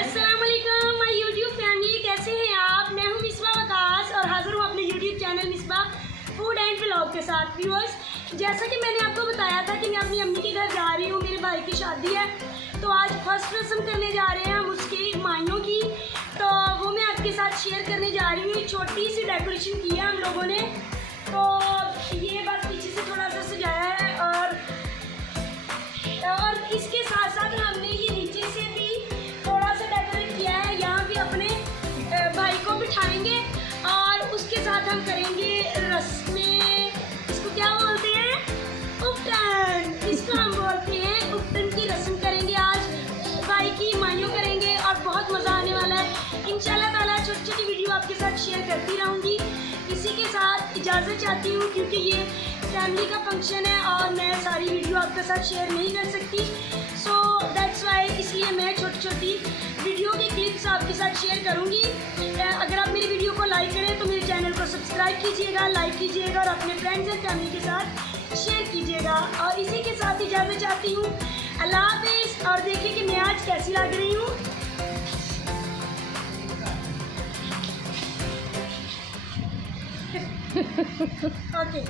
अस्सलाम वालेकुम my YouTube family, कैसे हैं आप। मैं हूं मिसबा वकास और हाजिर हूं अपने YouTube channel Misbah food and vlog के साथ। व्यूअर्स, जैसा कि मैंने आपको बताया था कि मैं अपनी अम्मी के घर जा रही हूं, मेरे भाई की शादी है, तो आज फर्स्ट रस्म करने जा रहे हैं हम उसकी माइयों की, तो वो मैं आपके साथ शेयर करने जा रही हूँ। छोटी सी डेकोरेशन की है हम लोगों ने, तो ये बस पीछे से थोड़ा सा सजाया है और इसके साथ साथ हमने ये नीचे से भी थोड़ा सा डेकोरेट किया है। यहाँ भी अपने भाई को बिठाएंगे और उसके साथ हम करेंगे रस्में, इसको क्या बोलते हैं, उपटन, इसको हम बोलते हैं उपटन की रस्म करेंगे आज। भाई की माइयों करेंगे और बहुत मज़ा आने वाला है इंशाल्लाह ताला। छोटी छोटी वीडियो आपके साथ शेयर करती रहूँगी। इसी के साथ इजाज़त चाहती हूँ क्योंकि ये फैमिली का फंक्शन है और मैं सारी वीडियो आपके साथ शेयर नहीं कर सकती, सो दैट्स वाई, इसलिए मैं छोटी छोटी वीडियो के क्लिप्स आपके साथ शेयर करूँगी। अगर आप मेरी वीडियो को लाइक करें तो मेरे चैनल को सब्सक्राइब कीजिएगा, लाइक कीजिएगा और अपने फ्रेंड्स एंड फैमिली के साथ शेयर कीजिएगा। और इसी के साथ इजाज़त चाहती हूँ, अल्लाह हाफिज़। और देखिए कि मैं आज कैसी लग रही हूँ। ओके